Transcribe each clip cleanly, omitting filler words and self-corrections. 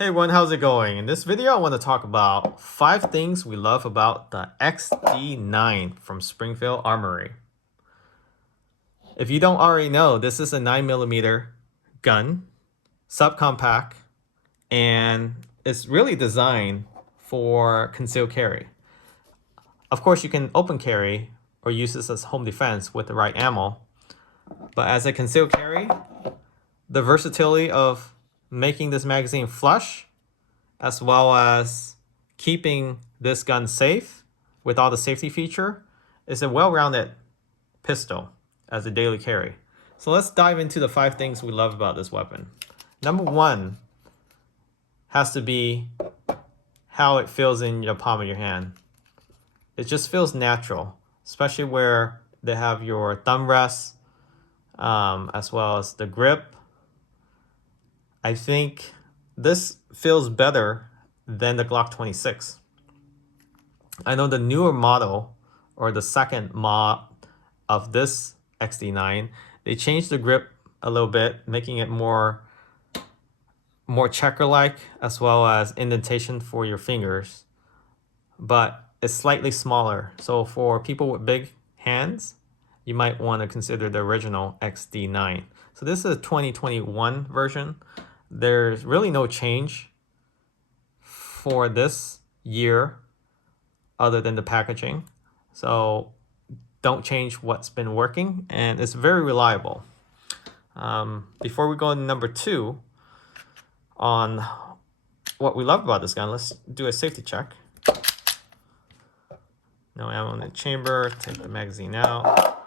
Hey everyone, how's it going? In this video, I want to talk about 5 things we love about the XD-9 from Springfield Armory. If you don't already know, this is a 9mm gun, subcompact, and it's really designed for concealed carry. Of course, you can open carry or use this as home defense with the right ammo, but as a concealed carry, the versatility of making this magazine flush as well as keeping this gun safe with all the safety feature is a well-rounded pistol as a daily carry. So let's dive into the 5 things we love about this weapon. Number 1 has to be how it feels in the palm of your hand. It just feels natural, especially where they have your thumb rest as well as the grip. I think this feels better than the Glock 26. I know the newer model or the second mod of this XD-9, they changed the grip a little bit, making it more checker-like as well as indentation for your fingers, but it's slightly smaller. So for people with big hands, you might want to consider the original XD-9. So this is a 2021 version. There's really no change for this year other than the packaging. So don't change what's been working, and it's very reliable. Before we go to number 2 on what we love about this gun, let's do a safety check. No ammo in the chamber, take the magazine out.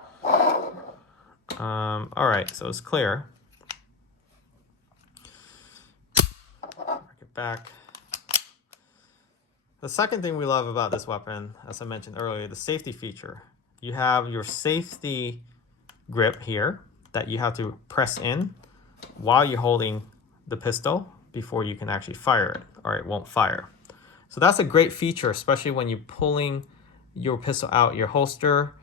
All right, so it's clear. Back. The second thing we love about this weapon, as I mentioned earlier, the safety feature. You have your safety grip here that you have to press in while you're holding the pistol before you can actually fire it, or it won't fire. So that's a great feature, especially when you're pulling your pistol out your holster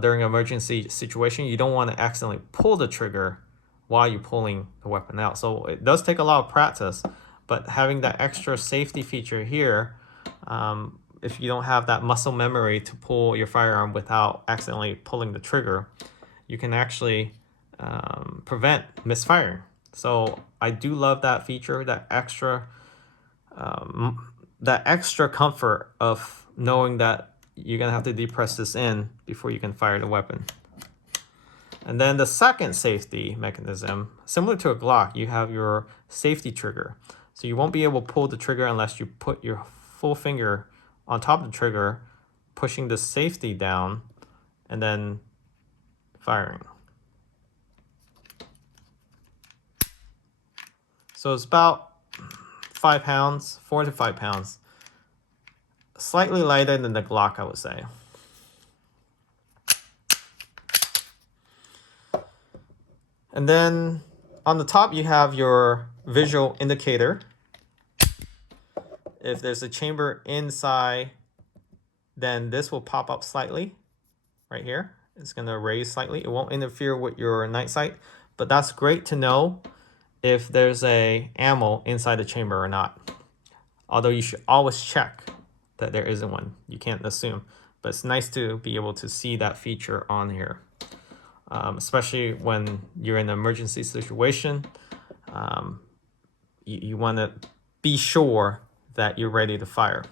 during an emergency situation. You don't want to accidentally pull the trigger while you're pulling the weapon out. So it does take a lot of practice. But having that extra safety feature here, if you don't have that muscle memory to pull your firearm without accidentally pulling the trigger, you can actually prevent misfiring. So I do love that feature, that extra comfort of knowing that you're gonna have to depress this in before you can fire the weapon. And then the second safety mechanism, similar to a Glock, you have your safety trigger. So you won't be able to pull the trigger unless you put your full finger on top of the trigger, pushing the safety down, and then firing. So it's about 5 pounds, 4 to 5 pounds. Slightly lighter than the Glock, I would say. And then on the top, you have your visual indicator. If there's a chamber inside, then this will pop up slightly right here. It's going to raise slightly. It won't interfere with your night sight, but that's great to know if there's a ammo inside the chamber or not. Although you should always check that there isn't one. You can't assume, but it's nice to be able to see that feature on here. Especially when you're in an emergency situation, you want to be sure that you're ready to fire.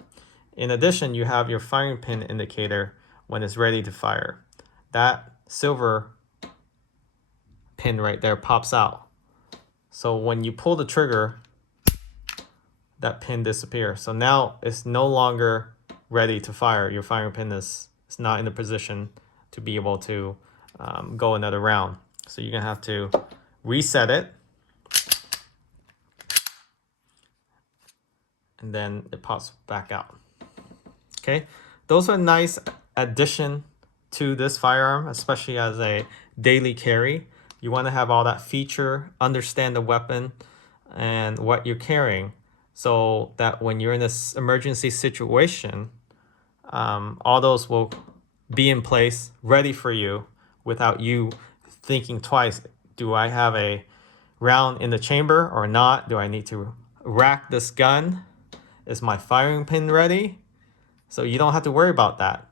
In addition, you have your firing pin indicator when it's ready to fire. That silver pin right there pops out. So when you pull the trigger, that pin disappears. So now it's no longer ready to fire. Your firing pin is not in a position to be able to go another round. So you're gonna have to reset it, and then it pops back out. Okay, those are a nice addition to this firearm, especially as a daily carry. You want to have all that feature, understand the weapon and what you're carrying, so that when you're in this emergency situation, all those will be in place, ready for you, without you thinking twice. Do I have a round in the chamber or not? Do I need to rack this gun. Is my firing pin ready? So you don't have to worry about that.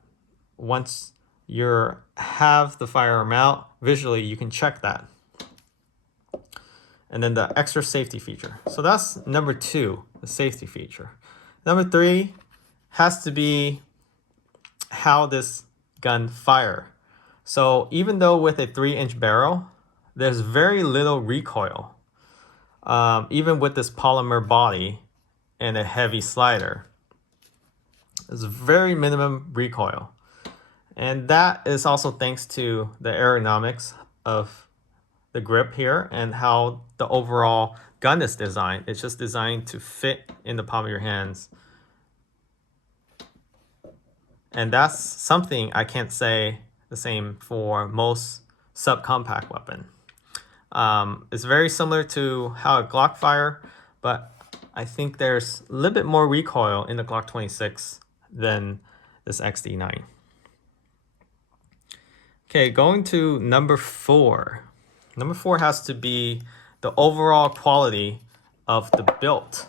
Once you have the firearm out, visually you can check that. And then the extra safety feature. So that's number 2, the safety feature. Number 3 has to be how this gun fire. So even though with a 3-inch barrel, there's very little recoil. Even with this polymer body and a heavy slider, there's very minimum recoil. And that is also thanks to the aerodynamics of the grip here and how the overall gun is designed. It's just designed to fit in the palm of your hands. And that's something I can't say the same for most subcompact weapon. It's very similar to how a Glock fire, but I think there's a little bit more recoil in the Glock 26 than this XD-9. Okay, going to number 4. Number 4 has to be the overall quality of the build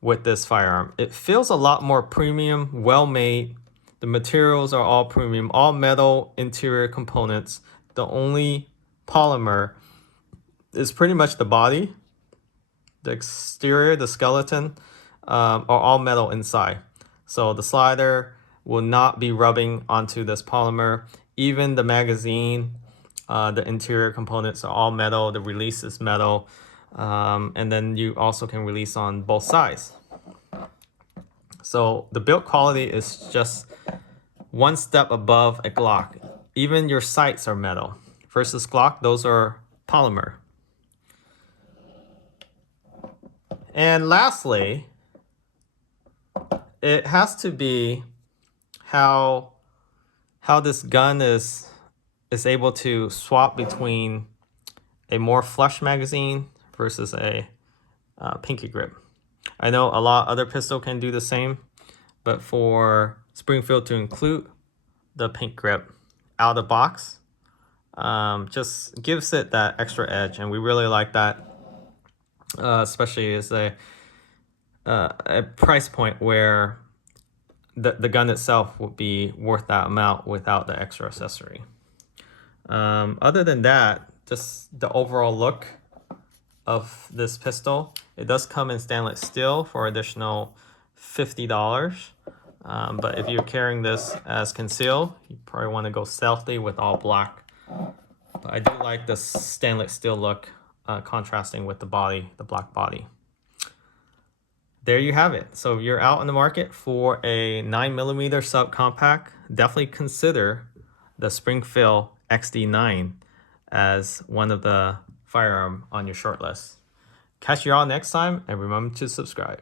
with this firearm. It feels a lot more premium, well made. The materials are all premium, all metal interior components. The only polymer is pretty much the body. The exterior, the skeleton, are all metal inside. So the slider will not be rubbing onto this polymer. Even the magazine, the interior components are all metal. The release is metal. And then you also can release on both sides. So the build quality is just one step above a Glock. Even your sights are metal. Versus Glock, those are polymer. And lastly, it has to be how this gun is able to swap between a more flush magazine versus a pinky grip. I know a lot of other pistol can do the same, but for Springfield to include the pink grip out of the box, just gives it that extra edge, and we really like that, especially as a price point where the gun itself would be worth that amount without the extra accessory. Other than that, just the overall look of this pistol, it does come in stainless steel for additional $50. But if you're carrying this as concealed, you probably want to go stealthy with all black. But I do like the stainless steel look, contrasting with the body, the black body. There you have it. So if you're out in the market for a 9mm subcompact, definitely consider the Springfield XD-9 as one of the firearm on your short list. Catch you all next time, and remember to subscribe.